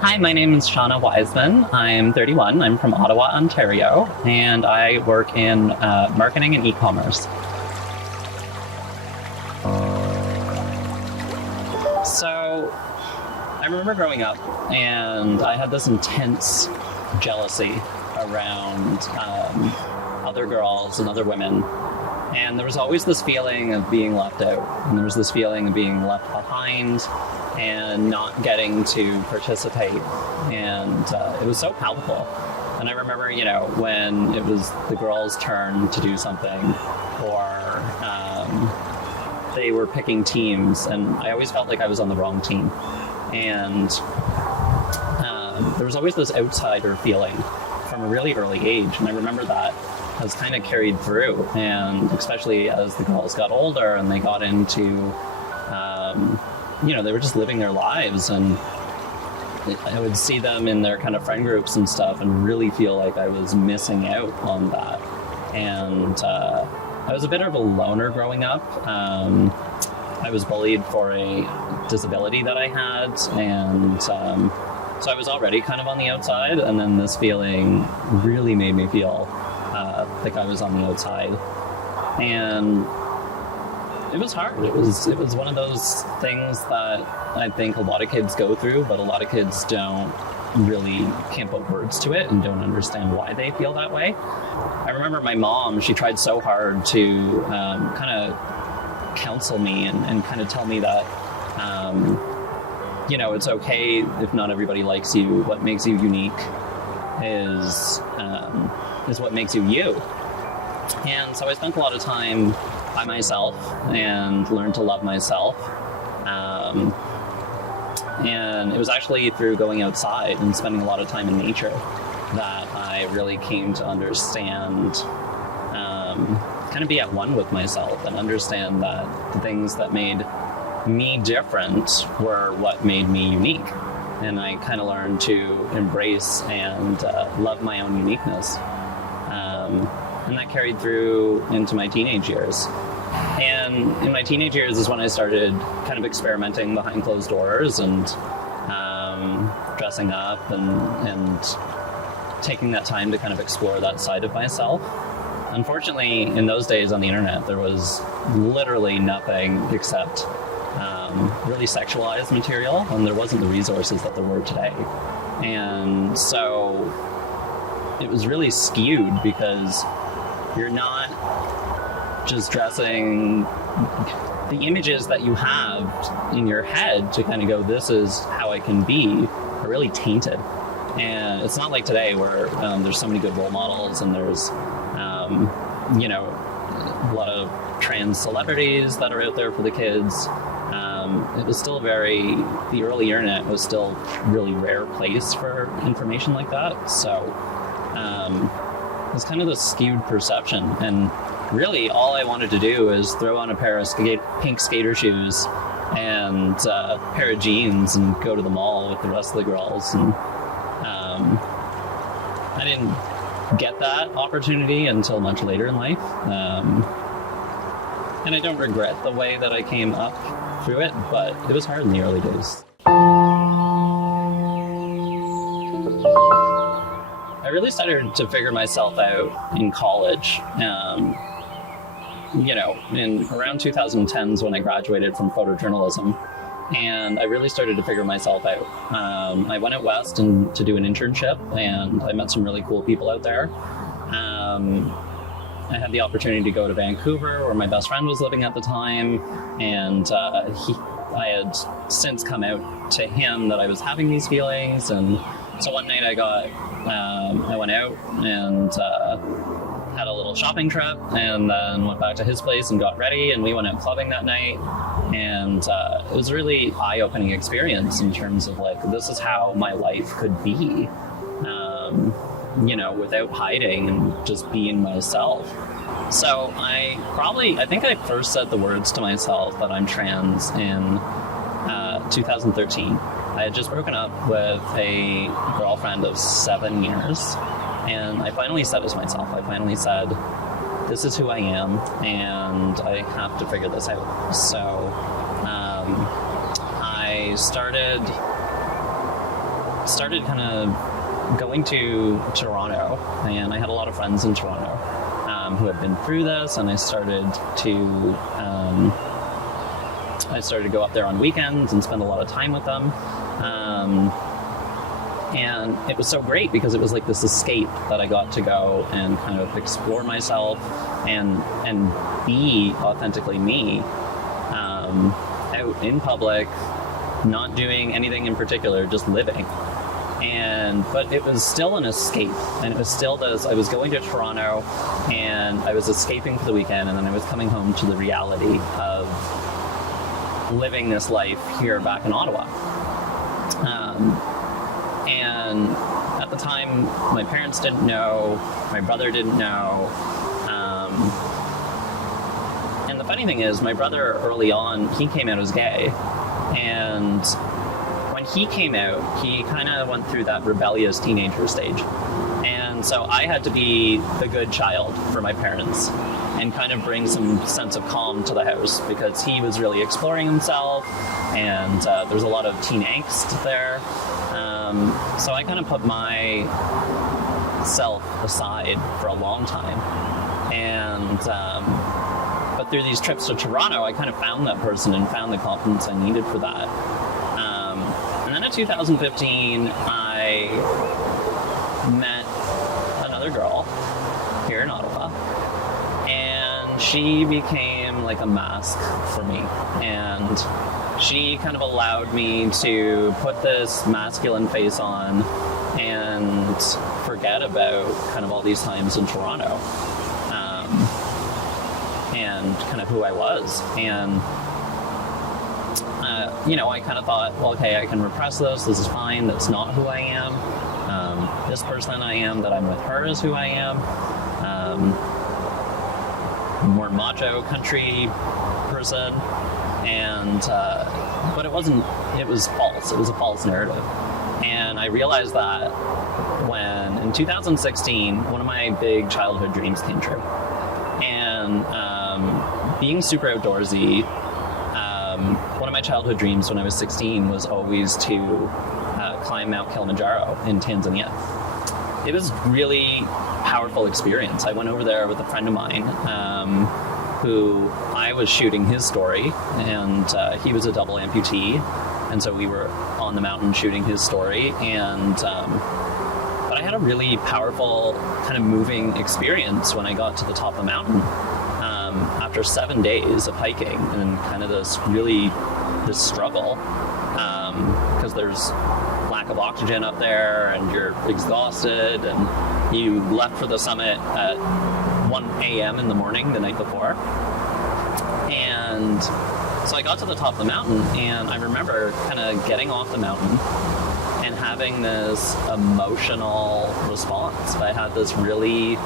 Hi, my name is Shauna Wiseman. I'm 31. I'm from Ottawa, Ontario, and I work in marketing and e-commerce. So I remember growing up, and I had this intense jealousy around other girls and other women. And there was always this feeling of being left out, and there was this feeling of being left behind and not getting to participate. And it was so palpable. And I remember, when it was the girls' turn to do something, or they were picking teams, and I always felt like I was on the wrong team. And there was always this outsider feeling from a really early age. And I remember that has kind of carried through, and especially as the girls got older and they got into, they were just living their lives, and I would see them in their kind of friend groups and stuff and really feel like I was missing out on that. And I was a bit of a loner growing up. I was bullied for a disability that I had, and so I was already kind of on the outside, and then this feeling really made me feel like I was on the outside. And it was hard. It was one of those things that I think a lot of kids go through, but a lot of kids can't put words to it and don't understand why they feel that way. I remember my mom, she tried so hard to kind of counsel me and kind of tell me that, it's okay if not everybody likes you. What makes you unique is what makes you you. And so I spent a lot of time by myself and learned to love myself. And it was actually through going outside and spending a lot of time in nature that I really came to understand, kind of be at one with myself and understand that the things that made me different were what made me unique. And I kind of learned to embrace and love my own uniqueness. And that carried through into my teenage years. And in my teenage years is when I started kind of experimenting behind closed doors and dressing up and taking that time to kind of explore that side of myself. Unfortunately, in those days on the internet, there was literally nothing except really sexualized material, and there wasn't the resources that there were today. And so it was really skewed because you're not just dressing, the images that you have in your head to kind of go, this is how I can be, are really tainted. And it's not like today where there's so many good role models, and there's, a lot of trans celebrities that are out there for the kids. It was still the early internet was still a really rare place for information like that. So it's kind of this skewed perception. And really all I wanted to do is throw on a pair of pink skater shoes and a pair of jeans and go to the mall with the rest of the girls. And I didn't get that opportunity until much later in life. And I don't regret the way that I came up through it, but it was hard in the early days. I really started to figure myself out in college. In around 2010s when I graduated from photojournalism, and I really started to figure myself out. I went out west to do an internship, and I met some really cool people out there. I had the opportunity to go to Vancouver, where my best friend was living at the time, and I had since come out to him that I was having these feelings. And so one night I went out and had a little shopping trip, and then went back to his place and got ready, and we went out clubbing that night. And it was a really eye-opening experience in terms of like, this is how my life could be, without hiding and just being myself. So I think I first said the words to myself that I'm trans in 2013. I had just broken up with a girlfriend of 7 years, and I finally said it to myself. I finally said, this is who I am, and I have to figure this out. So I started started kind of going to Toronto, and I had a lot of friends in Toronto who had been through this, and I started to go up there on weekends and spend a lot of time with them. And it was so great because it was like this escape that I got to go and kind of explore myself and be authentically me out in public, not doing anything in particular, just living. But it was still an escape, and it was still this. I was going to Toronto, and I was escaping for the weekend, and then I was coming home to the reality of living this life here back in Ottawa. And at the time, my parents didn't know, my brother didn't know. And the funny thing is, my brother early on, he came out as gay, and when he came out, he kind of went through that rebellious teenager stage. And so I had to be the good child for my parents and kind of bring some sense of calm to the house because he was really exploring himself, and there's a lot of teen angst there. So I kind of put myself aside for a long time. And but through these trips to Toronto, I kind of found that person and found the confidence I needed for that. And then in 2015, I met another girl here in Ottawa, and she became like a mask for me. And she kind of allowed me to put this masculine face on and forget about kind of all these times in Toronto, and kind of who I was. And I kind of thought, well, okay, I can repress this. This is fine. That's not who I am. This person I am that I'm with her is who I am. More macho country person. And but it wasn't. It was false. It was a false narrative. And I realized that when in 2016, one of my big childhood dreams came true. And being super outdoorsy, one of my childhood dreams when I was 16 was always to climb Mount Kilimanjaro in Tanzania. It was really powerful experience. I went over there with a friend of mine who I was shooting his story, and he was a double amputee, and so we were on the mountain shooting his story. And but I had a really powerful, kind of moving experience when I got to the top of the mountain after 7 days of hiking, and kind of this struggle because there's lack of oxygen up there, and you're exhausted, and you left for the summit at 1 a.m. in the morning the night before. And so I got to the top of the mountain, and I remember kind of getting off the mountain and having this emotional response. I had this really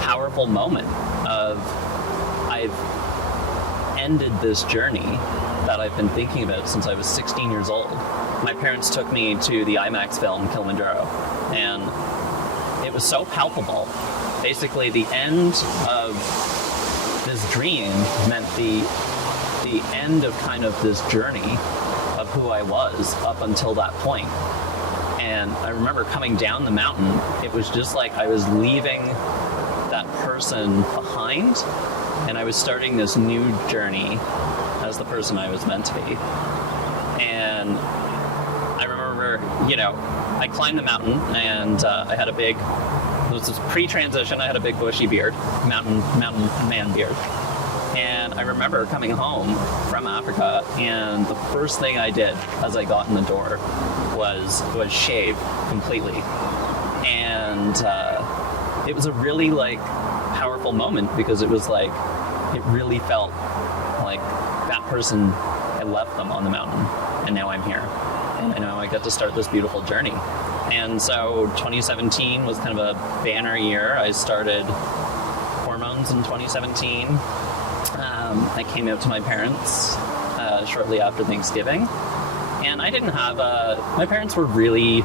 powerful moment of, I've ended this journey that I've been thinking about since I was 16 years old. My parents took me to the IMAX film Kilimanjaro, and it was so palpable. Basically, the end of this dream meant the end of kind of this journey of who I was up until that point. And I remember coming down the mountain, it was just like I was leaving that person behind, and I was starting this new journey as the person I was meant to be. And I remember, I climbed the mountain, and I had this was pre-transition, I had a big bushy beard, mountain man beard. And I remember coming home from Africa, and the first thing I did as I got in the door was shave completely. And it was a really powerful moment, because it was it really felt like that person had left them on the mountain, and now I'm here. And I got to start this beautiful journey. And so 2017 was kind of a banner year. I started hormones in 2017. I came out to my parents shortly after Thanksgiving. And I didn't have my parents were really...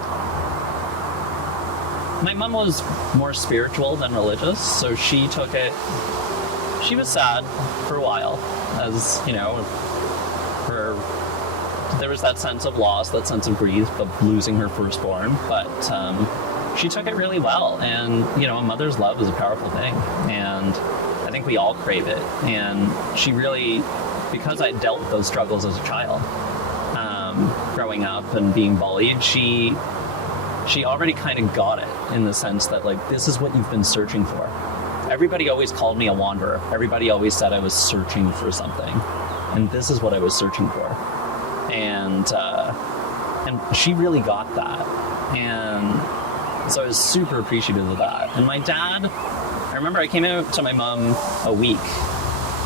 My mom was more spiritual than religious, so she took it... She was sad for a while, as, her there was that sense of loss, that sense of grief of losing her firstborn, but she took it really well. And, a mother's love is a powerful thing, and I think we all crave it. And she really, because I dealt with those struggles as a child, growing up and being bullied, she already kind of got it, in the sense that, like, this is what you've been searching for. Everybody always called me a wanderer. Everybody always said I was searching for something, and this is what I was searching for. And she really got that, and so I was super appreciative of that. And my dad, I remember I came out to my mom a week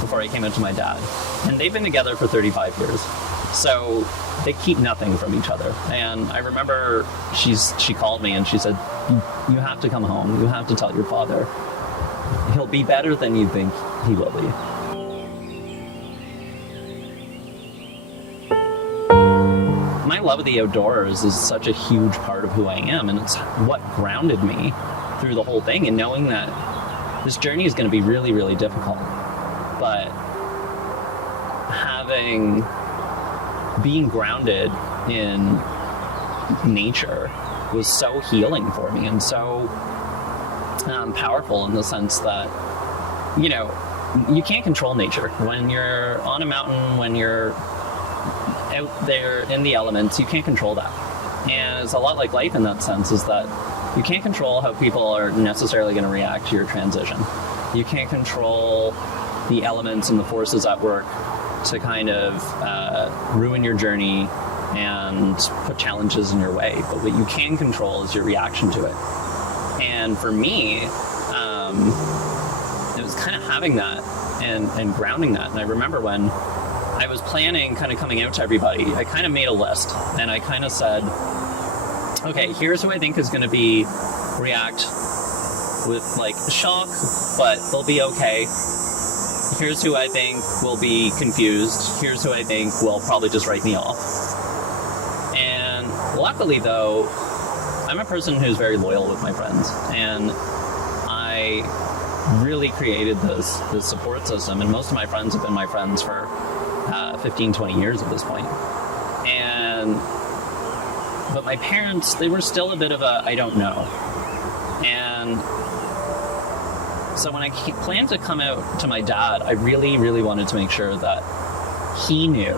before I came out to my dad, and they've been together for 35 years. So they keep nothing from each other. And I remember she called me and she said, you have to come home. You have to tell your father. He'll be better than you think he will be. My love of the outdoors is such a huge part of who I am, and it's what grounded me through the whole thing, and knowing that this journey is going to be really, really difficult. But being grounded in nature was so healing for me, and so powerful, in the sense that, you can't control nature. When you're on a mountain, when you're out there in the elements, you can't control that. And it's a lot like life in that sense, is that you can't control how people are necessarily going to react to your transition. You can't control the elements and the forces at work to kind of ruin your journey and put challenges in your way. But what you can control is your reaction to it. And for me, it was kind of having that and grounding that. And I remember when I was planning kind of coming out to everybody, I kind of made a list, and I kind of said, okay, here's who I think is going to react with, like, shock, but they'll be okay. Here's who I think will be confused. Here's who I think will probably just write me off. And luckily, though, I'm a person who's very loyal with my friends, and I really created this support system, and most of my friends have been my friends for 15, 20 years at this point. But my parents, they were still a bit of a I don't know. And so when I planned to come out to my dad, I really, really wanted to make sure that he knew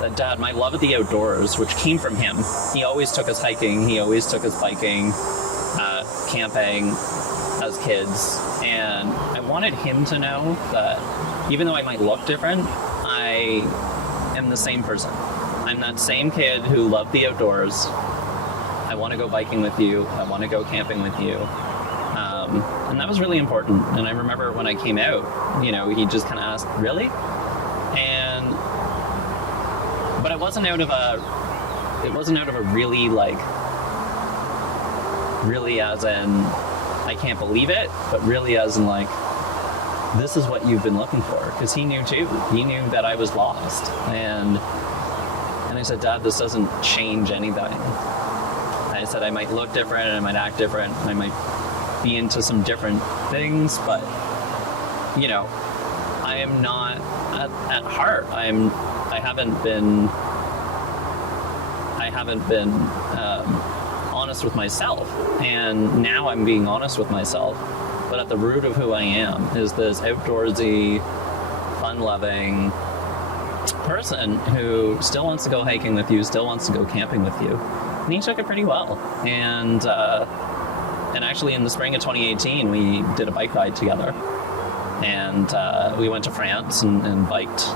that, Dad, my love of the outdoors, which came from him, he always took us hiking, he always took us biking, camping as kids. And I wanted him to know that even though I might look different, I am the same person. I'm that same kid who loved the outdoors. I want to go biking with you. I want to go camping with you. And that was really important. And I remember when I came out, he just kind of asked, really? But it wasn't out of a really, like, really as in, I can't believe it, but really as in, like, this is what you've been looking for. Because he knew too. He knew that I was lost. And I said, Dad, this doesn't change anything. I said, I might look different and I might act different. I might be into some different things, but, I am not, at heart, I haven't been honest with myself. And now I'm being honest with myself. But at the root of who I am is this outdoorsy, fun-loving person who still wants to go hiking with you, still wants to go camping with you. And he took it pretty well. And actually in the spring of 2018, we did a bike ride together. And we went to France and biked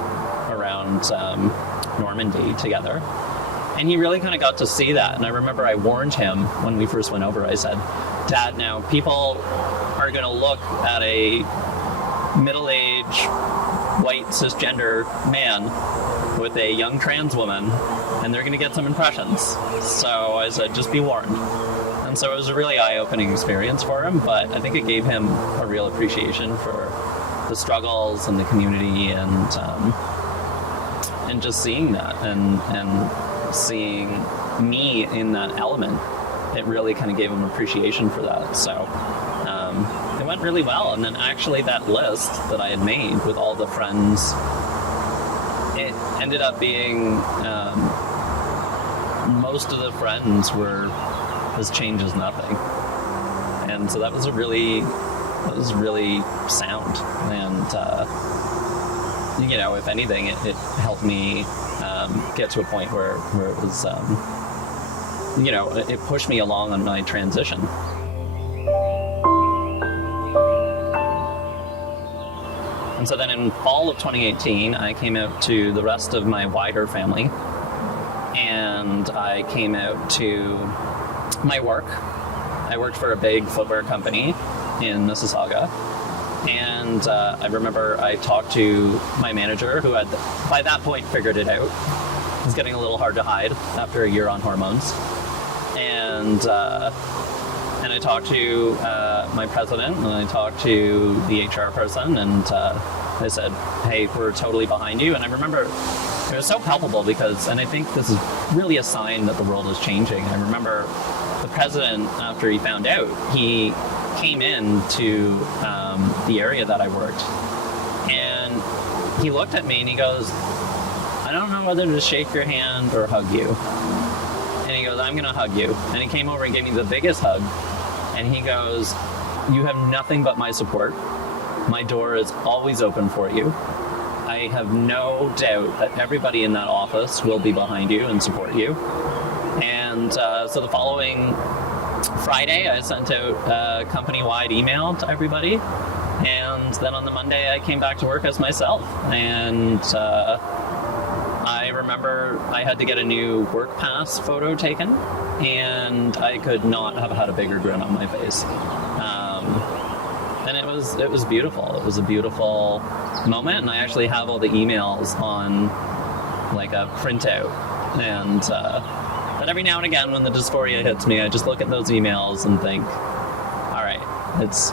around Normandy together. And he really kind of got to see that. And I remember I warned him when we first went over. I said, Dad, now people are going to look at a middle-aged, white, cisgender man with a young trans woman, and they're going to get some impressions. So I said, just be warned. And so it was a really eye-opening experience for him, but I think it gave him a real appreciation for the struggles and the community, and just seeing that and seeing me in that element. It really kind of gave him appreciation for that. So it went really well. And then actually that list that I had made with all the friends, it ended up being most of the friends were as change as nothing. And so that was really sound. And, if anything, it helped me get to a point where it was, it pushed me along on my transition. And so then in fall of 2018, I came out to the rest of my wider family, and I came out to my work. I worked for a big footwear company in Mississauga, and I remember I talked to my manager, who had, by that point, figured it out. It was getting a little hard to hide after a year on hormones. And I talked to my president, and I talked to the HR person, and they said, hey, we're totally behind you. And I remember it was so palpable because, and I think this is really a sign that the world is changing. I remember the president, after he found out, he came in to the area that I worked, and he looked at me and he goes, I don't know whether to shake your hand or hug you. And he goes, I'm going to hug you. And he came over and gave me the biggest hug. And he goes, you have nothing but my support. My door is always open for you. I have no doubt that everybody in that office will be behind you and support you. And so the following Friday, I sent out a company-wide email to everybody. And then on the Monday, I came back to work as myself. And I remember I had to get a new work pass photo taken, and I could not have had a bigger grin on my face. And it was beautiful. It was a beautiful moment, and I actually have all the emails on like a printout. And but every now and again, when the dysphoria hits me, I just look at those emails and think, all right, it's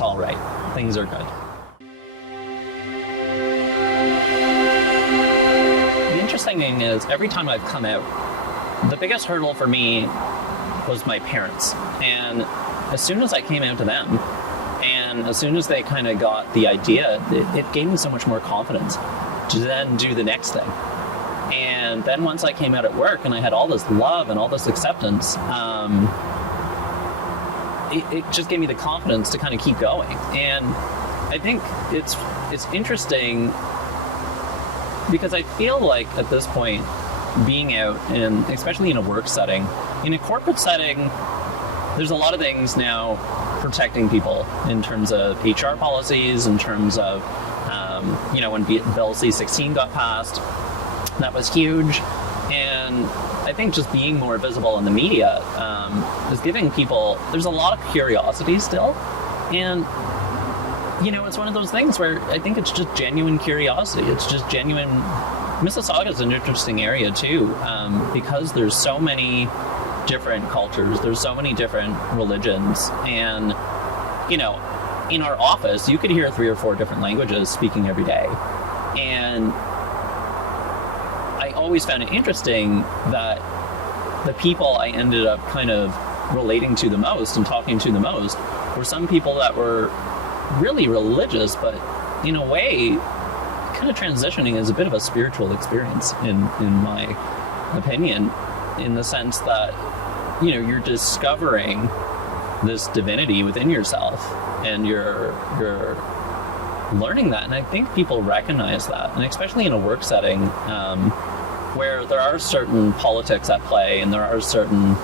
all right. Things are good. The interesting thing is, every time I've come out, the biggest hurdle for me was my parents. And as soon as I came out to them, and as soon as they kind of got the idea, it gave me so much more confidence to then do the next thing. And then once I came out at work and I had all this love and all this acceptance, it just gave me the confidence to kind of keep going. And I think it's interesting because I feel like at this point, being out, and especially in a work setting, in a corporate setting, there's a lot of things now protecting people in terms of HR policies, in terms of, when Bill C-16 got passed, that was huge. And I think just being more visible in the media is giving people, there's a lot of curiosity still. And, it's one of those things where I think it's just genuine curiosity. It's just genuine. Mississauga is an interesting area too, because there's so many different cultures, there's so many different religions, and in our office you could hear 3 or 4 different languages speaking every day. And I always found it interesting that the people I ended up kind of relating to the most and talking to the most were some people that were really religious, but in a way kind of transitioning as a bit of a spiritual experience in my opinion, in the sense that you're discovering this divinity within yourself, and you're learning that. And I think people recognize that, and especially in a work setting where there are certain politics at play, and there are certain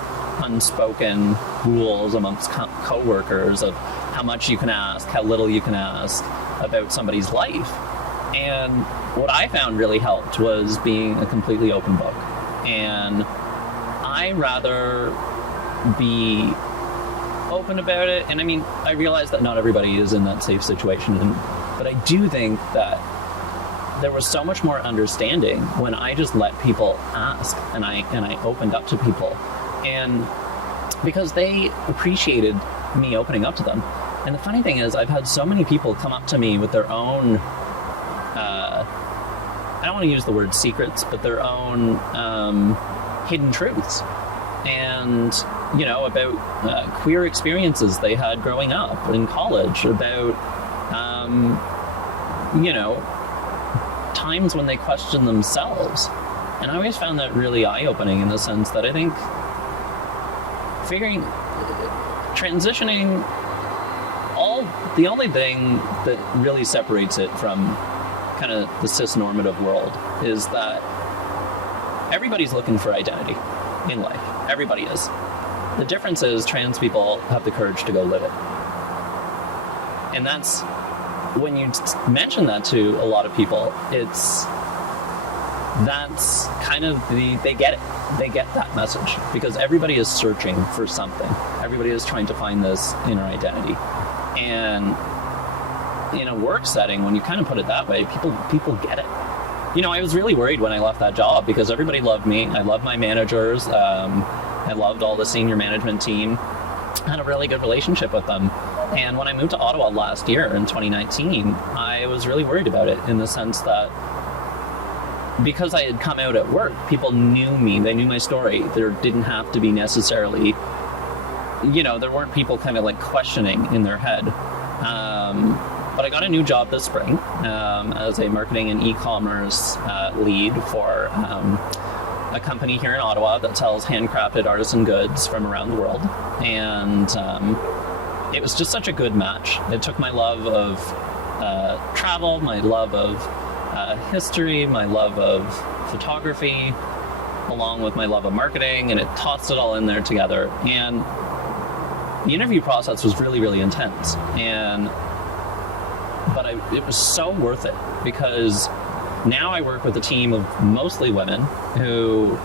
unspoken rules amongst co-workers of how much you can ask, how little you can ask about somebody's life. And what I found really helped was being a completely open book. And I rather be open about it. And I mean, I realize that not everybody is in that safe situation, but I do think that there was so much more understanding when I just let people ask, and I opened up to people, and because they appreciated me opening up to them. And the funny thing is, I've had so many people come up to me with their own I don't want to use the word secrets, but their own hidden truths, and about queer experiences they had growing up in college, about times when they questioned themselves. And I always found that really eye-opening in the sense that I think transitioning, the only thing that really separates it from kind of the cis-normative world is that everybody's looking for identity in life. Everybody is. The difference is trans people have the courage to go live it. And that's, when you mention that to a lot of people, that's kind of they get it. They get that message because everybody is searching for something. Everybody is trying to find this inner identity. And in a work setting, when you kind of put it that way, people get it. You know, I was really worried when I left that job because everybody loved me. I loved my managers. I loved all the senior management team. I had a really good relationship with them. And when I moved to Ottawa last year in 2019, I was really worried about it in the sense that because I had come out at work, people knew me. They knew my story. There didn't have to be necessarily, you know, there weren't people kind of like questioning in their head. But I got a new job this spring as a marketing and e-commerce lead for a company here in Ottawa that sells handcrafted artisan goods from around the world. And it was just such a good match. It took my love of travel, my love of history, my love of photography, along with my love of marketing, and it tossed it all in there together. And the interview process was really, really intense. But it was so worth it because now I work with a team of mostly women who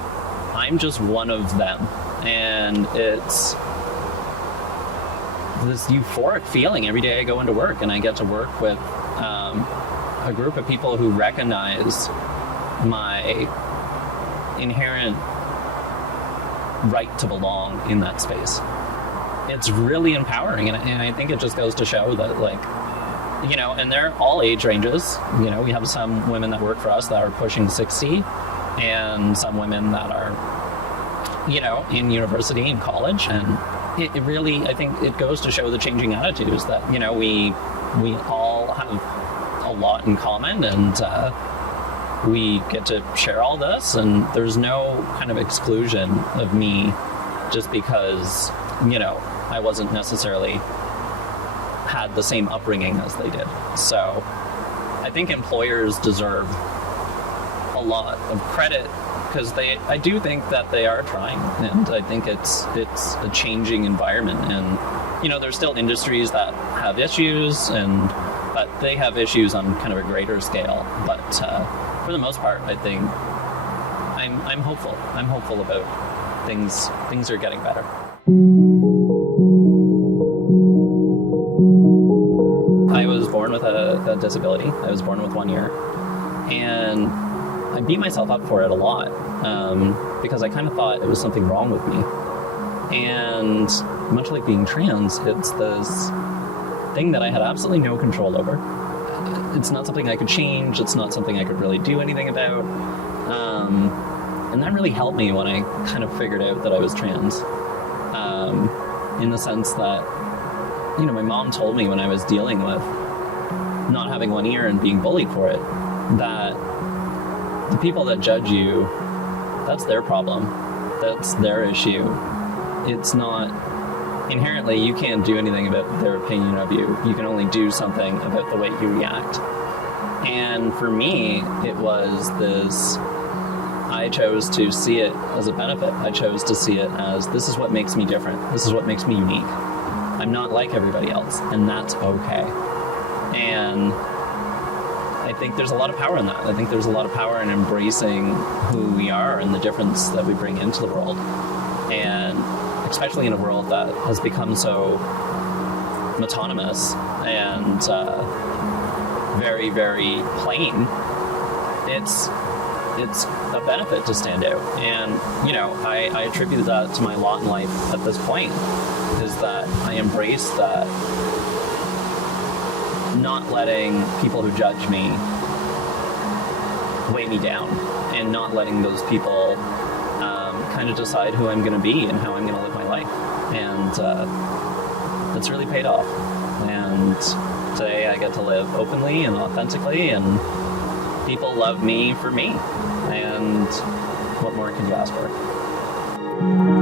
I'm just one of them. And it's this euphoric feeling every day I go into work and I get to work with a group of people who recognize my inherent right to belong in that space. It's really empowering, and I think it just goes to show that, like, you know, and they're all age ranges. You know, we have some women that work for us that are pushing 60 and some women that are, you know, in university and college. And it really, I think it goes to show the changing attitudes that, you know, we all have a lot in common, and we get to share all this, and there's no kind of exclusion of me just because, you know, I wasn't necessarily had the same upbringing as they did. So I think employers deserve a lot of credit because I do think that they are trying, and I think it's a changing environment. And, you know, there's still industries that have issues, but they have issues on kind of a greater scale. But for the most part, I think I'm hopeful. I'm hopeful about things are getting better. I was born with a disability. I was born with 1 year. And I beat myself up for it a lot because I kind of thought it was something wrong with me. And much like being trans, it's this thing that I had absolutely no control over. It's not something I could change. It's not something I could really do anything about. And that really helped me when I kind of figured out that I was trans. In the sense that, you know, my mom told me when I was dealing with not having 1 ear and being bullied for it, that the people that judge you, that's their problem. That's their issue. It's not, inherently, you can't do anything about their opinion of you. You can only do something about the way you react. And for me, it was this, I chose to see it as a benefit. I chose to see it as, this is what makes me different. This is what makes me unique. I'm not like everybody else, and that's okay. And I think there's a lot of power in that. I think there's a lot of power in embracing who we are and the difference that we bring into the world. And especially in a world that has become so autonomous and very, very plain, it's a benefit to stand out. And, you know, I attributed that to my lot in life at this point, is that I embrace that, not letting people who judge me weigh me down, and not letting those people kind of decide who I'm going to be and how I'm going to live my life. And it's really paid off. And today I get to live openly and authentically, and people love me for me. And What more can you ask for?